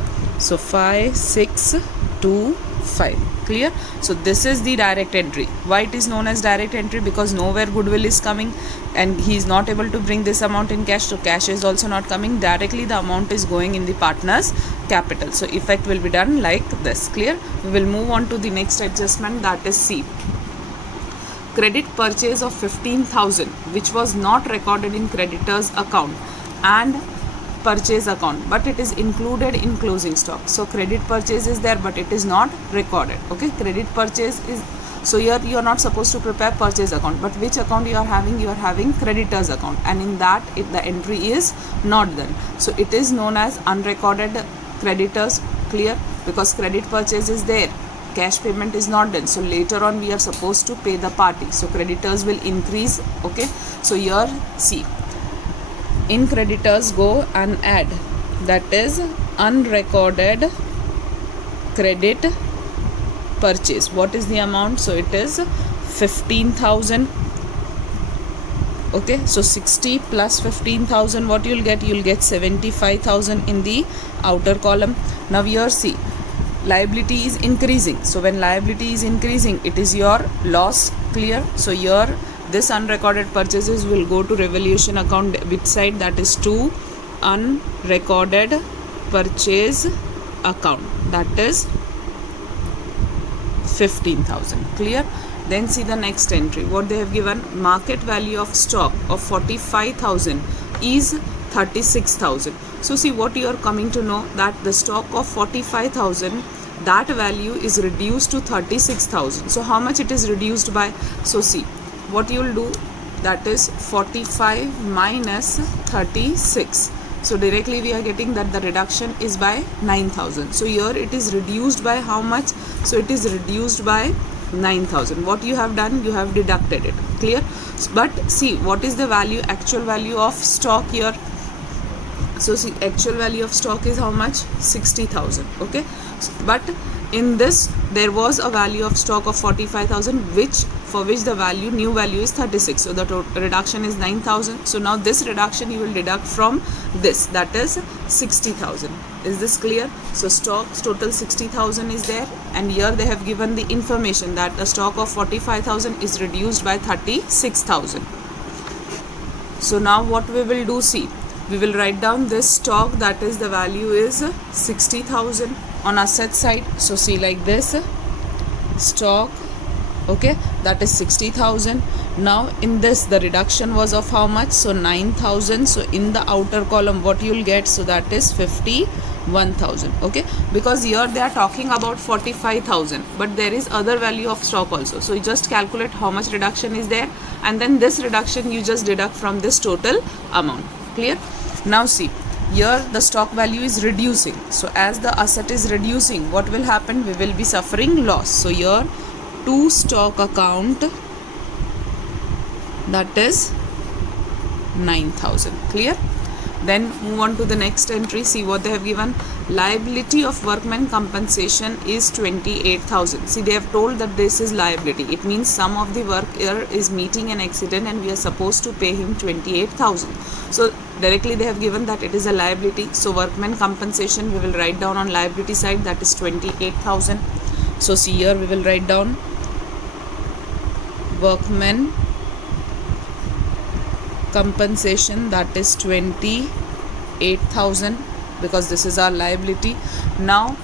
So 5625. Clear? So this is the direct entry. Why it is known as direct entry? Because nowhere goodwill is coming and he is not able to bring this amount in cash, so cash is also not coming. Directly the amount is going in the partner's capital. So effect will be done like this. Clear? We will move on to the next adjustment, that is C. Credit purchase of 15,000 which was not recorded in creditor's account and purchase account, but it is included in closing stock. So credit purchase is there but it is not recorded. Okay, credit purchase is, so here you are not supposed to prepare purchase account, but which account you are having? You are having creditors account, and in that the entry is not done, so it is known as unrecorded creditors. Clear? Because credit purchase is there, cash payment is not done, so later on we are supposed to pay the party, so creditors will increase. Okay, so here see, in creditors go and add, that is unrecorded credit purchase. What is the amount? So it is 15,000. Okay, so 60 plus 15,000, what you will get? You will get 75,000 in the outer column. Now here see, liability is increasing, so when liability is increasing it is your loss. Clear? So here this unrecorded purchases will go to revaluation account debit side, that is to unrecorded purchase account, that is 15,000. Clear? Then see the next entry, what they have given. Market value of stock of 45,000 is 36,000. So see what you are coming to know, that the stock of 45,000, that value is reduced to 36,000. So how much it is reduced by? So see what you will do, that is 45 minus 36. So directly we are getting that the reduction is by 9,000. So here it is reduced by how much? So it is reduced by 9,000. What you have done? You have deducted it. Clear? But see what is the value, actual value of stock here. So see, actual value of stock is how much? 60,000. Okay, but in this there was a value of stock of 45,000 for which the value, new value is 36. So the reduction is 9,000. So now this reduction you will deduct from this, that is 60,000. Is this clear? So stocks total 60,000 is there, and here they have given the information that the stock of 45,000 is reduced by 36,000. So now what we will do, see, we will write down this stock, that is the value is 60,000 on asset side. So see like this, stock, okay, that is 60,000. Now in this the reduction was of how much? So 9,000. So in the outer column what you will get? So that is 51,000. okay, because here they are talking about 45,000, but there is other value of stock also. So you just calculate how much reduction is there, and then this reduction you just deduct from this total amount. Clear? Now see, here the stock value is reducing. So as the asset is reducing, what will happen? We will be suffering loss. So here to stock account, that is 9,000. Clear? Then move on to the next entry. See what they have given. Liability of workman compensation is 28,000. See, they have told that this is liability. It means some of the worker is meeting an accident and we are supposed to pay him 28,000. So directly they have given that it is a liability. So workman compensation we will write down on liability side, that is 28,000. So see here we will write down workman compensation, that is 28,000, because this is our liability. Now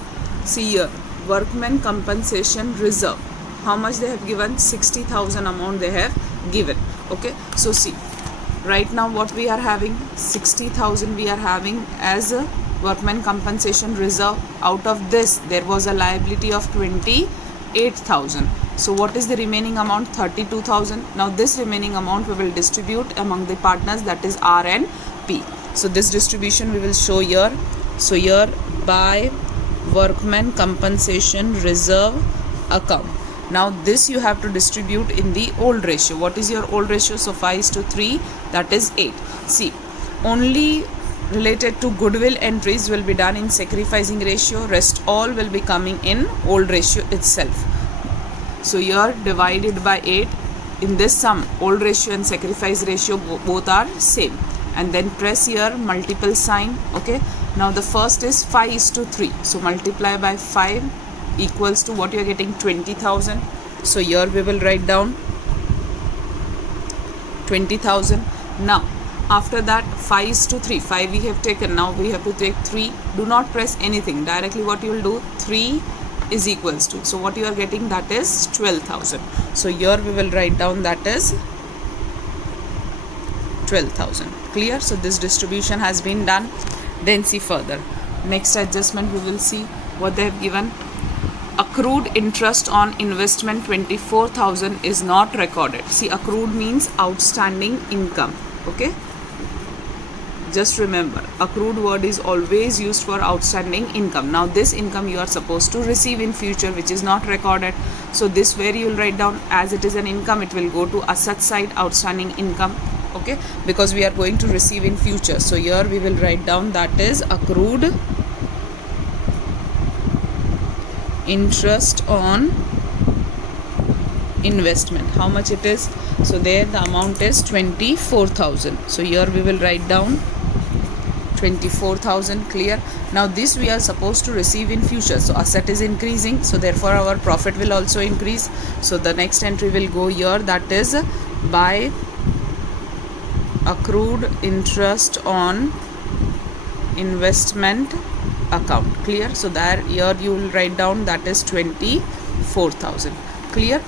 see here, workman compensation reserve, how much they have given? 60,000 amount they have given. Okay, so see, right now what we are having, 60,000 we are having as a workman compensation reserve. Out of this there was a liability of 28,000. So what is the remaining amount? 32,000. Now this remaining amount we will distribute among the partners, that is R and P. So this distribution we will show here. So here by workman compensation reserve account. Now this you have to distribute in the old ratio. What is your old ratio? So 5:3, that is 8. See, only related to goodwill entries will be done in sacrificing ratio. Rest all will be coming in old ratio itself. So here divided by 8. In this sum, old ratio and sacrifice ratio both are same. And then press here multiple sign. Okay. Now the first is 5:3. So multiply by 5 equals to what you are getting? 20,000. So here we will write down 20,000. Now after that 5:3. 5 we have taken. Now we have to take 3. Do not press anything. Directly what you will do? 3 is equals to, so what you are getting, that is 12,000. So here we will write down that is 12,000. Clear? So this distribution has been done. Then see further, next adjustment we will see what they have given. Accrued interest on investment 24,000 is not recorded. See, accrued means outstanding income. Okay, just remember, accrued word is always used for outstanding income. Now this income you are supposed to receive in future, which is not recorded. So this where you will write down, as it is an income, it will go to asset side, outstanding income. Okay, because we are going to receive in future. So here we will write down that is accrued interest on investment. How much it is? So there the amount is 24,000. So here we will write down 24,000. Clear? Now this we are supposed to receive in future. So asset is increasing, so therefore our profit will also increase. So the next entry will go here, that is by accrued interest on investment account. Clear? So there here you will write down that is 24,000. Clear?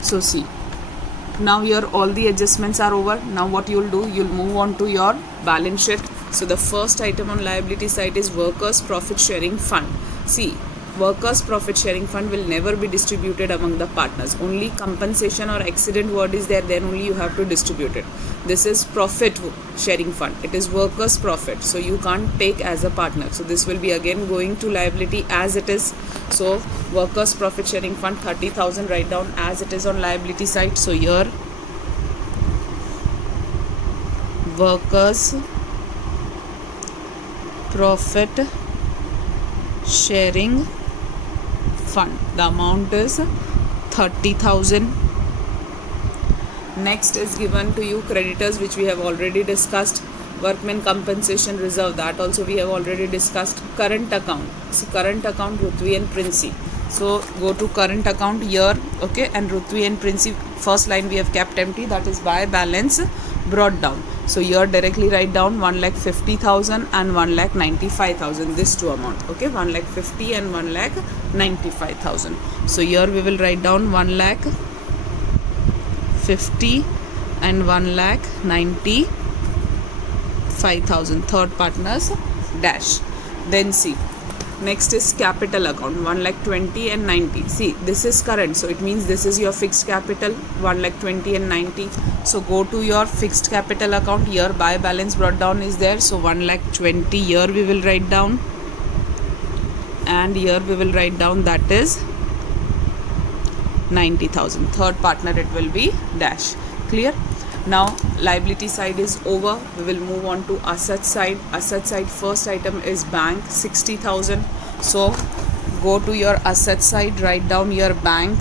So see, now here all the adjustments are over. Now what you will do, you will move on to your balance sheet. So the first item on liability side is workers profit sharing fund. See, workers profit sharing fund will never be distributed among the partners. Only compensation or accident word is there, then only you have to distribute it. This is profit sharing fund. It is workers profit, so you can't take as a partner. So this will be again going to liability as it is. So workers profit sharing fund 30,000, write down as it is on liability side. So here workers profit sharing fund, the amount is 30,000. Next is given to you creditors, which we have already discussed. Workmen compensation reserve, that also we have already discussed. Current account, see current account Rutvi and Princi. So go to current account here. Okay, and Rutvi and Princi, first line we have kept empty, that is by balance brought down. So here directly write down 1,50,000 and 1,95,000, this two amount. Okay, 1,50,000 and 1,95,000. So here we will write down 1,50,000 and 1,95,000, third partners dash. Then see, Next is capital account, 1,20,000 and 90. See, this is current, so it means this is your fixed capital, 1,20,000 and 90. So go to your fixed capital account. Here buy balance brought down is there, so 1,20,000 here we will write down, and here we will write down that is 90,000. Third partner it will be dash. Clear? Now liability side is over. We will move on to asset side. Asset side, first item is bank, 60,000. So go to your asset side, write down your bank,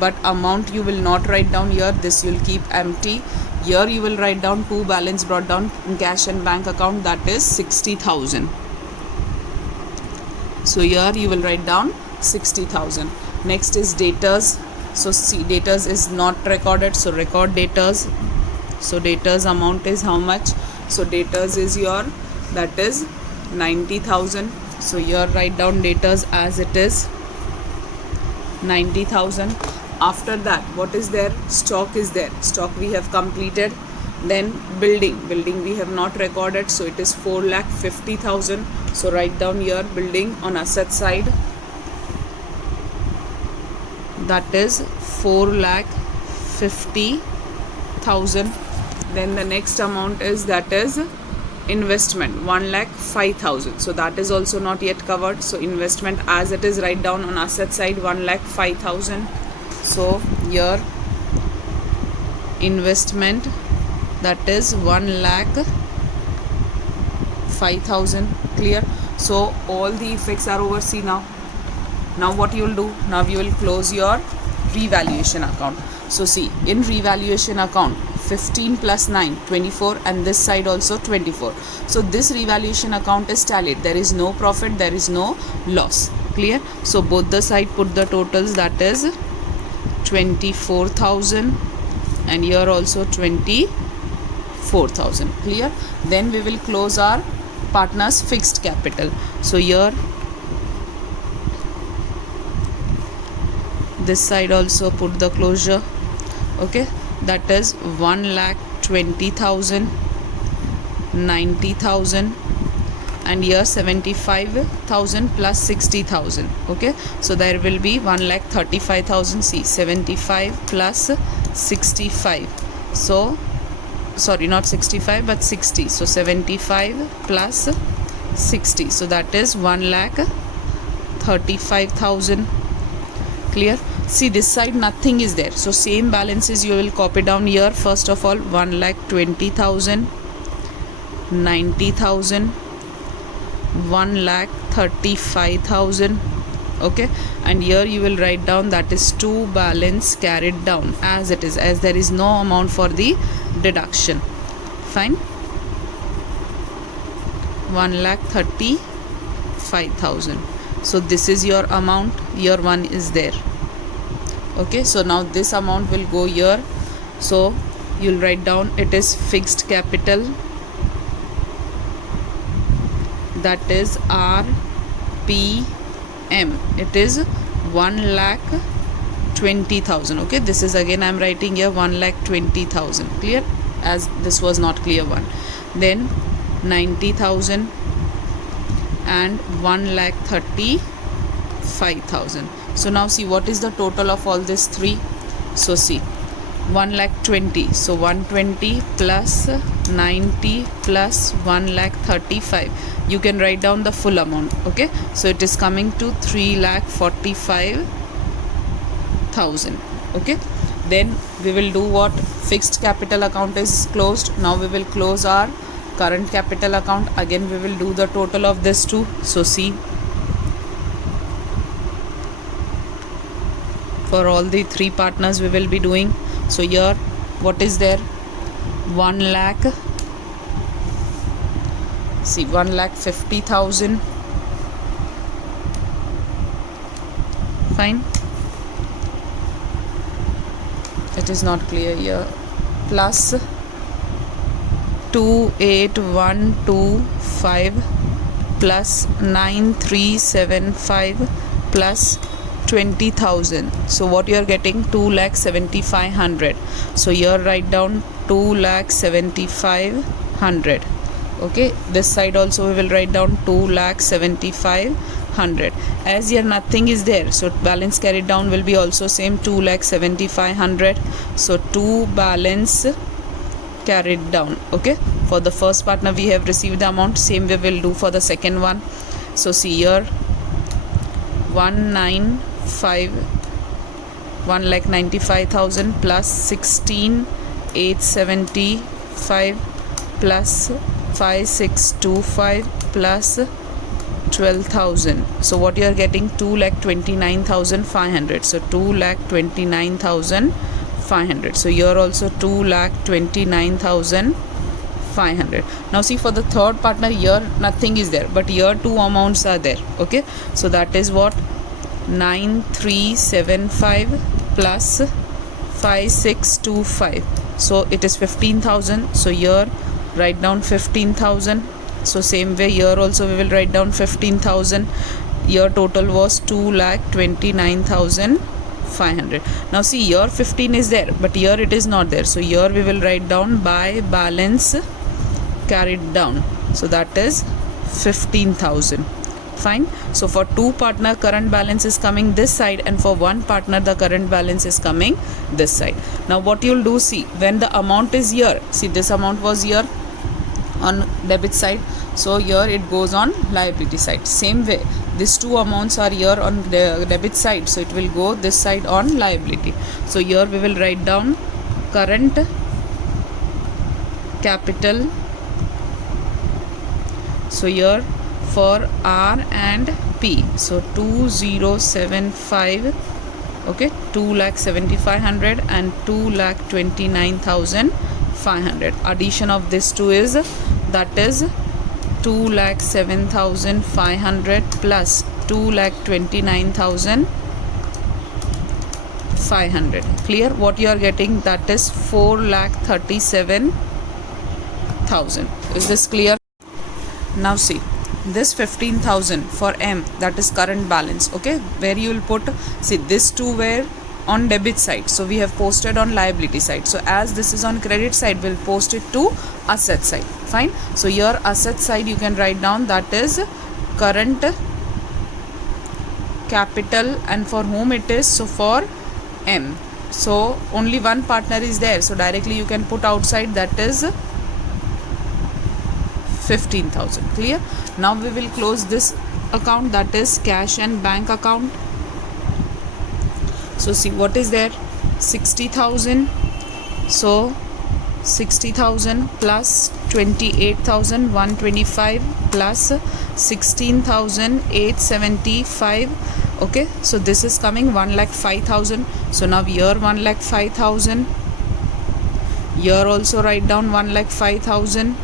but amount you will not write down here. This you will keep empty. Here you will write down two balance brought down in cash and bank account, that is 60,000. So here you will write down 60,000. Next is debtors. So see, debtors is not recorded, so record debtors. So debtors amount is how much? So debtors is your, that is 90,000. So here write down debtors as it is 90,000. After that, what is there? Stock is there. Stock we have completed. Then building we have not recorded, so it is 4,50,000. So write down here building on asset side, that is 4,50,000. Then the next amount is, that is investment, 1,05,000. So that is also not yet covered. So investment as it is, write down on asset side 1,05,000. So here investment, that is 1,05,000. Clear? So all the effects are over. See now what you will do? Now you will close your revaluation account. So see, in revaluation account, 15 plus 9, 24, and this side also 24. So this revaluation account is tallied. There is no profit, there is no loss. Clear? So both the side put the totals, that is 24,000, and here also 24,000. Clear? Then we will close our partners fixed capital. So here this side also put the closure. Okay, that is 1,20,000, 90,000, and here 75,000 plus 60,000. Okay, so there will be 1,35,000. See, 75 plus 65. So sorry, not 65 but 60. So 75 plus 60. So that is 1,35,000. Clear? See, this side nothing is there, so same balances you will copy down here. First of all, 1,20,000, 90,000, 1,35,000. Okay, and here you will write down, that is two balance carried down as it is, as there is no amount for the deduction. Fine. 1,35,000. So this is your amount. Year one is there. Okay, so now this amount will go here. So you'll write down, it is fixed capital, that is RPM. It is 1,20,000. Okay, this is again I am writing here 1,20,000. Clear? As this was not clear one. Then 90,000 and 1,35,000. So now see, what is the total of all these three? So see, 1,20,000. So 120 plus 90 plus 1,35,000. You can write down the full amount. Okay, so it is coming to 3,45,000. Okay, then we will do what? Fixed capital account is closed. Now we will close our current capital account. Again we will do the total of this two. So see, for all the three partners we will be doing. So here what is there? 1 lakh. See, 1,50,000. Fine. It is not clear here. Plus 28125 plus 9375 plus 20,000. So what you are getting? 2,75,000. So here write down 2,75,000. Okay, this side also we will write down 2,75,000. 100. As here nothing is there, so balance carried down will be also same 2,75,100. So 2 balance carried down. Okay, for the first partner we have received the amount, same way we'll do for the second one. So see here 1,95,000 plus 16,875 plus 5,625 plus 12,000. So what you are getting, 2,29,500. So 2,29,500. So here also 2,29,500. Now see, for the third partner, here nothing is there, but here two amounts are there. Okay, so that is what, 9,375 plus 5,625. So it is 15,000. So here write down 15,000. So same way here also we will write down 15,000. Here total was 2,29,500. Now see, here 15 is there, but here it is not there. So here we will write down by balance carried down. So that is 15,000. Fine. So for two partner, current balance is coming this side, and for one partner the current balance is coming this side. Now what you'll do, see, when the amount is here, see this amount was here on debit side, so here it goes on liability side. Same way these two amounts are here on the debit side, so it will go this side on liability. So here we will write down current capital. So here for R and P, so 2,075, okay, 2,75,100 and 2,29,500. Addition of this two is, that is 2,07,500 plus 2,29,500. Clear? What you are getting, that is 4,37,000. Is this clear? Now see, this 15,000 for M, that is current balance. Okay, where you will put, see, this two were on debit side, so we have posted on liability side. So as this is on credit side, we'll post it to asset side. Fine. So here asset side you can write down, that is current capital, and for whom it is, so for M. So only one partner is there, so directly you can put outside, that is 15,000. Clear? Now we will close this account, that is cash and bank account. So see what is there, 60,000. So 60,000 plus 28,125 plus 16,875. Okay, so this is coming 1,05,000. So now here 1,05,000. Here also write down 1,05,000.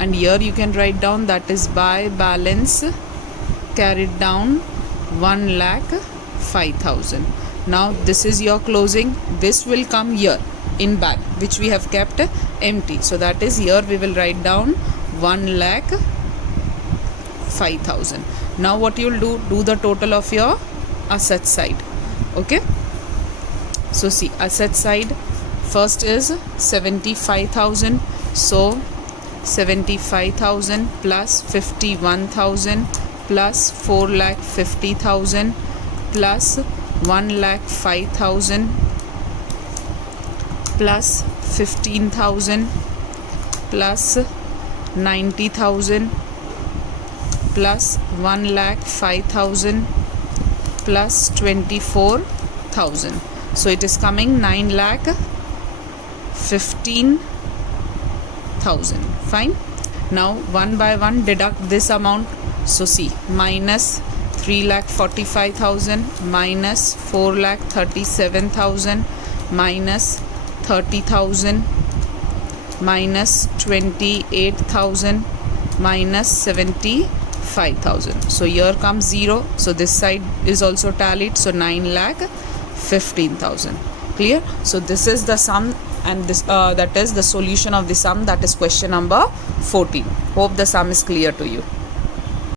And here you can write down, that is by balance carried down 1,05,000. Now this is your closing. This will come here in back, which we have kept empty. So that is, here we will write down 1,05,000. Now what you will do the total of your asset side. Okay, so see, asset side first is 75,000. So 75,000 plus 51,000 plus 4,50,000 plus 1,05,000 plus 15,000 plus 90,000 plus 1,05,000 plus 24,000. So it is coming 9,15,000. Fine. Now one by one deduct this amount. So see, minus 3,45,000 minus 4,37,000 minus 30,000 minus 28,000 minus 75,000. So here comes 0. So this side is also tallied. So 9,15,000. Clear? So this is the sum, and this that is the solution of the sum, that is question number 14. Hope the sum is clear to you.